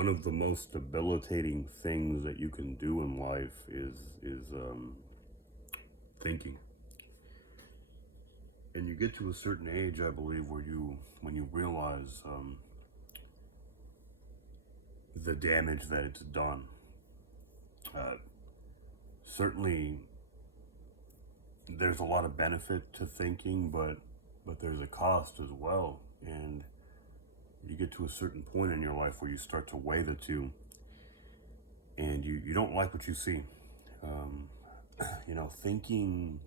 one of the most debilitating things that you can do in life is thinking. And you get to a certain age, I believe, where when you realize the damage that it's done. Uh, Certainly, there's a lot of benefit to thinking, but there's a cost as well. And you get to a certain point in your life where you start to weigh the two, and you don't like what you see. Um, Thinking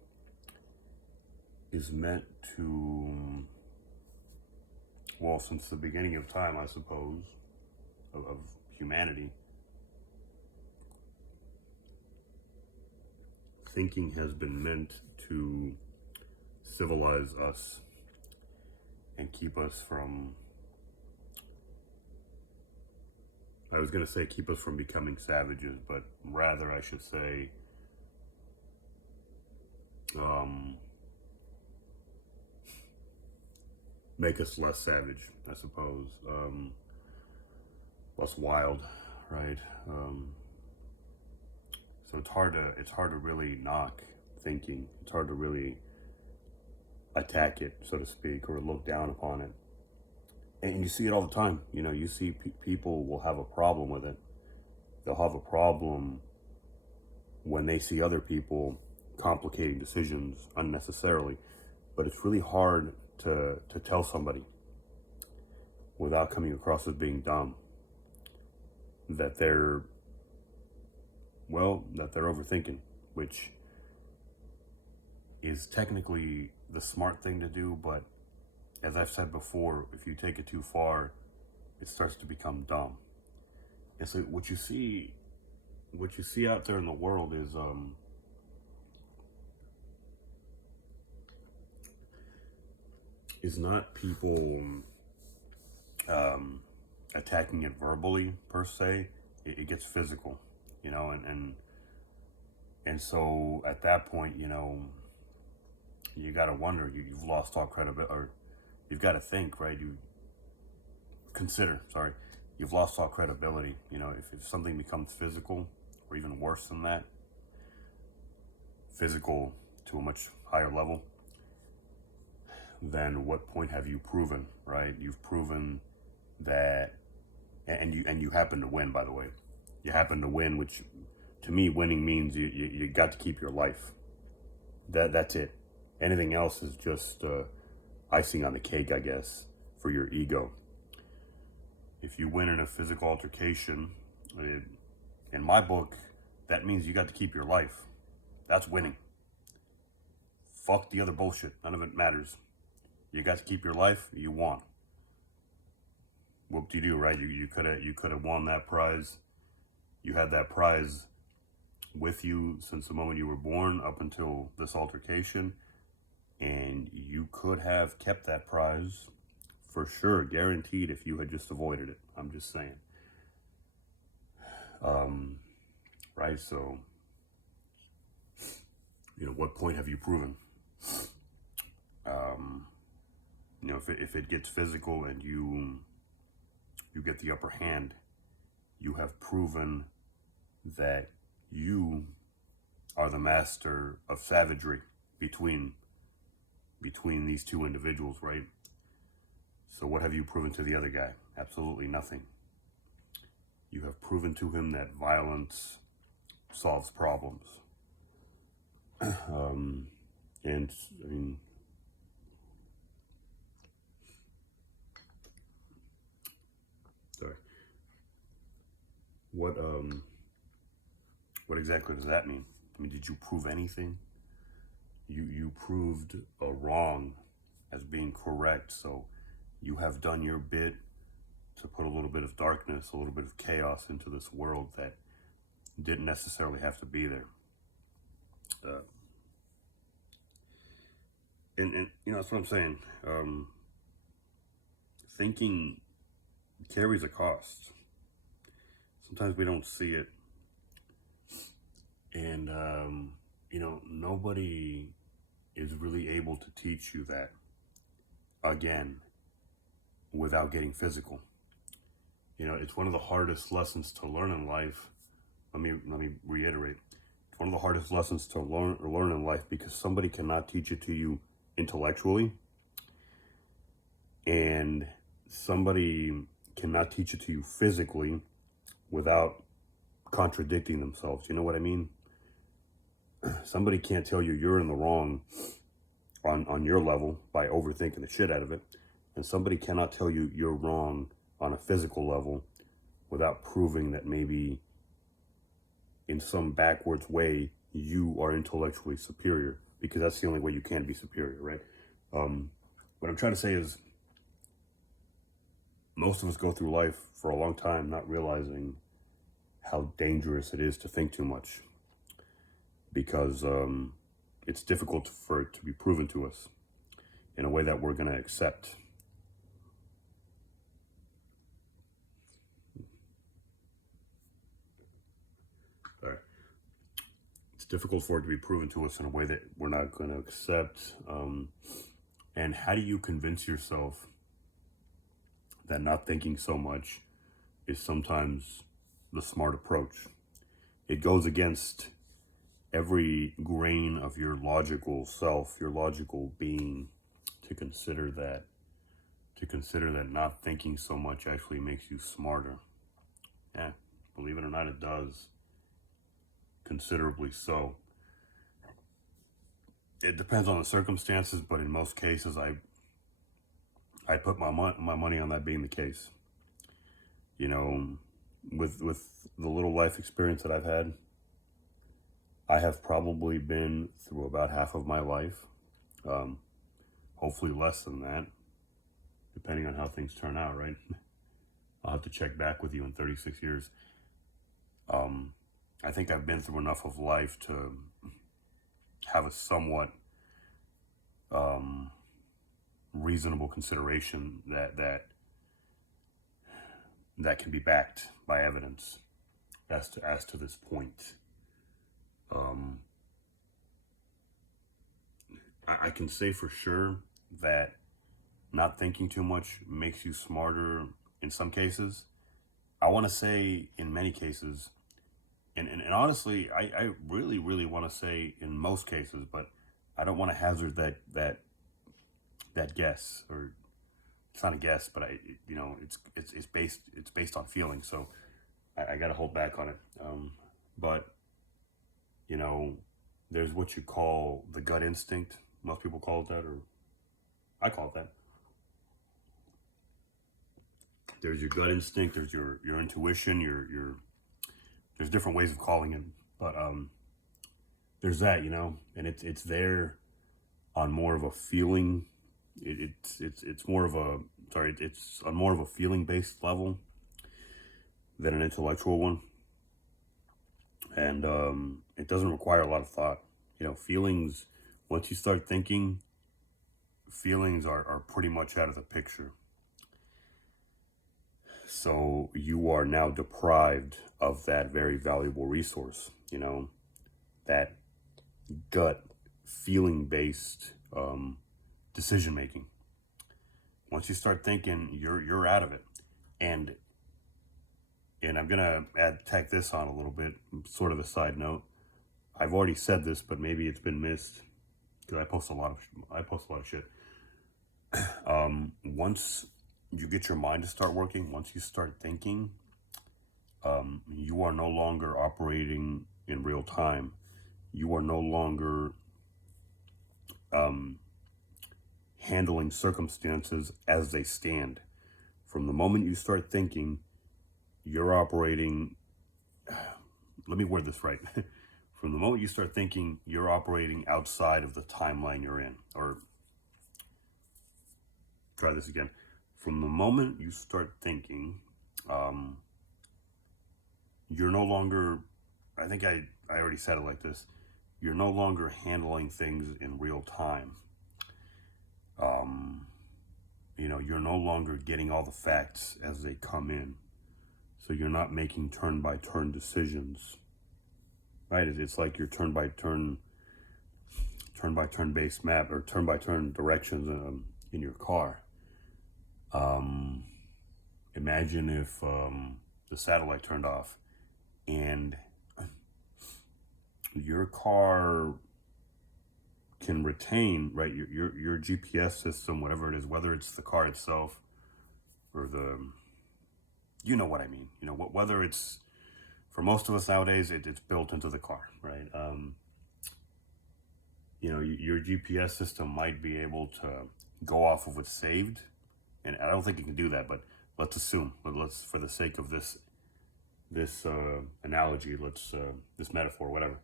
is meant to, well, since the beginning of time, I suppose, of humanity, thinking has been meant to civilize us and keep us from, I was going to say keep us from becoming savages, but rather I should say um, make us less savage, I suppose, less wild, right? So it's hard to really knock thinking. It's hard to really attack it, so to speak, or look down upon it. And you see it all the time. You see people will have a problem with it. They'll have a problem when they see other people complicating decisions unnecessarily. But it's really hard to tell somebody without coming across as being dumb that they're overthinking, which is technically the smart thing to do, but as I've said before, if you take it too far, it starts to become dumb. And so what you see out there in the world is not people um, attacking it verbally per se. It gets physical, and so at that point, you got to wonder. You've lost all credibility, or you've got to think, right? Sorry, you've lost all credibility. If something becomes physical, or even worse than that, physical to a much higher level, then what point have you proven, right? You've proven that, and you happen to win, by the way. You happen to win, which to me, winning means you got to keep your life. That's it. Anything else is just icing on the cake, I guess, for your ego. If you win in a physical altercation, in my book, that means you got to keep your life. That's winning. Fuck the other bullshit. None of it matters. You got to keep your life. You won. Whoop-de-doo, right? You could have won that prize. You had that prize with you since the moment you were born up until this altercation, and you could have kept that prize for sure, guaranteed, if you had just avoided it. I'm just saying. Right? So, what point have you proven? If it gets physical and you get the upper hand, you have proven that you are the master of savagery between these two individuals, right? So what have you proven to the other guy? Absolutely nothing. You have proven to him that violence solves problems. And I mean, sorry. What exactly does that mean? I mean, did you prove anything? You proved a wrong as being correct, so you have done your bit to put a little bit of darkness, a little bit of chaos into this world that didn't necessarily have to be there. Uh, and that's what I'm saying. Thinking carries a cost. Sometimes we don't see it, and nobody is really able to teach you that again without getting physical. It's one of the hardest lessons to learn in life. Let me reiterate. It's one of the hardest lessons to learn in life, because somebody cannot teach it to you intellectually, and somebody cannot teach it to you physically without contradicting themselves. You know what I mean? Somebody can't tell you you're in the wrong on your level by overthinking the shit out of it. And somebody cannot tell you you're wrong on a physical level without proving that maybe in some backwards way you are intellectually superior, because that's the only way you can be superior, right? What I'm trying to say is, most of us go through life for a long time not realizing how dangerous it is to think too much, because it's difficult for it to be proven to us in a way that we're going to accept. Sorry. It's difficult for it to be proven to us in a way that we're not going to accept. And how do you convince yourself that not thinking so much is sometimes the smart approach? It goes against every grain of your logical self, your logical being, to consider that not thinking so much actually makes you smarter. Yeah, believe it or not, it does. Considerably so. It depends on the circumstances, but in most cases, I put my money on that being the case. With the little life experience that I've had, I have probably been through about half of my life, hopefully less than that, depending on how things turn out, right? I'll have to check back with you in 36 years. I think I've been through enough of life to have a somewhat reasonable consideration that can be backed by evidence as to this point. I can say for sure that not thinking too much makes you smarter in some cases. I want to say in many cases, and honestly, I really, really want to say in most cases, but I don't want to hazard that guess, or it's not a guess, but it's based on feeling, so I got to hold back on it. But there's what you call the gut instinct. Most people call it that, or I call it that. There's your gut instinct. There's your intuition. There's different ways of calling it, but there's that, and it's there on more of a feeling. It's more of a it's on more of a feeling based level than an intellectual one, and it doesn't require a lot of thought. Feelings, once you start thinking, feelings are pretty much out of the picture. So you are now deprived of that very valuable resource, that gut feeling based decision making. Once you start thinking, you're out of it. And I'm gonna tack this on a little bit, sort of a side note. I've already said this, but maybe it's been missed because I post a lot of shit. Once you get your mind to start working, once you start thinking, you are no longer operating in real time. You are no longer handling circumstances as they stand. From the moment you start thinking, you're operating. Let me word this right. From the moment you start thinking, you're operating outside of the timeline you're in. Or try this again. From the moment you start thinking, you're no longer, I think I already said it like this, you're no longer handling things in real time. You're no longer getting all the facts as they come in. So you're not making turn-by-turn decisions, right? It's like your turn-by-turn based map, or turn-by-turn directions in your car. Imagine imagine if the satellite turned off and your car can retain, right, your GPS system, whatever it is, whether it's the car itself or you know what I mean, whether it's, for most of us nowadays, it's built into the car, right? Your GPS system might be able to go off of what's saved, and I don't think it can do that, but let's assume, let's, for the sake of this analogy, this metaphor, whatever,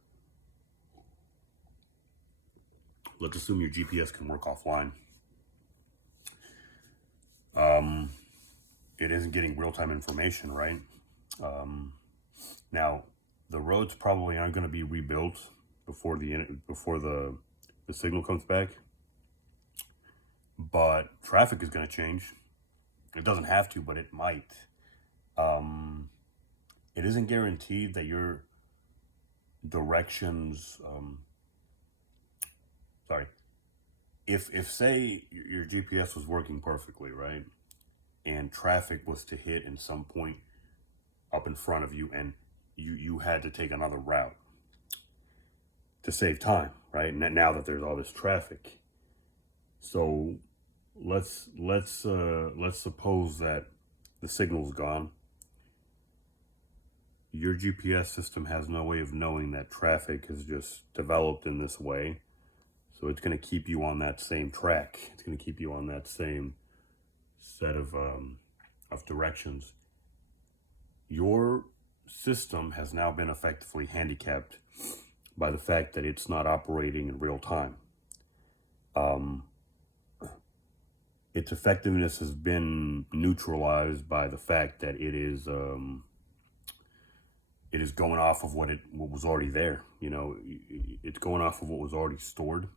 let's assume your GPS can work offline. It isn't getting real-time information, right? Now, the roads probably aren't going to be rebuilt before the signal comes back, but traffic is going to change. It doesn't have to, but it might. It isn't guaranteed that your directions. If say your GPS was working perfectly, right, and traffic was to hit in some point up in front of you, and you had to take another route to save time, right? Now that there's all this traffic, so let's suppose that the signal's gone. Your GPS system has no way of knowing that traffic has just developed in this way, so it's going to keep you on that same track. It's going to keep you on that same set of directions. Your system has now been effectively handicapped by the fact that it's not operating in real time. Its effectiveness has been neutralized by the fact that it is going off of what was already there. It's going off of what was already stored.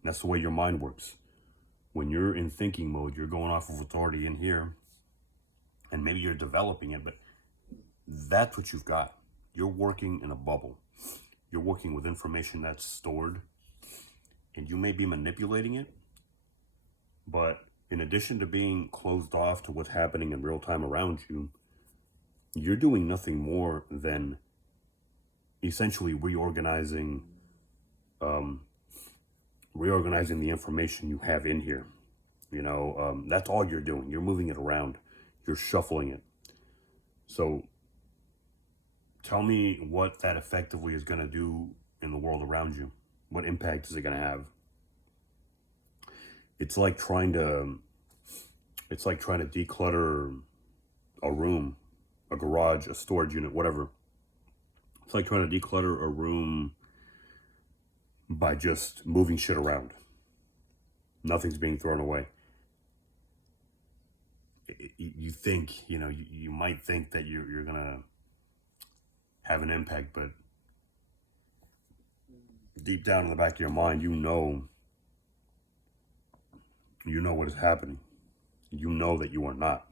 And that's the way your mind works. When you're in thinking mode, you're going off of what's already in here, and maybe you're developing it, but that's what you've got. You're working in a bubble. You're working with information that's stored, and you may be manipulating it, but in addition to being closed off to what's happening in real time around you, you're doing nothing more than essentially reorganizing the information you have in here. That's all you're doing. You're moving it around. You're shuffling it. So tell me what that effectively is going to do in the world around you. What impact is it going to have? It's like trying to declutter a room, a garage, a storage unit, whatever. It's like trying to declutter a room by just moving shit around. Nothing's being thrown away. You think, you might think that you're going to have an impact, but deep down in the back of your mind, you know what is happening. You know that you are not.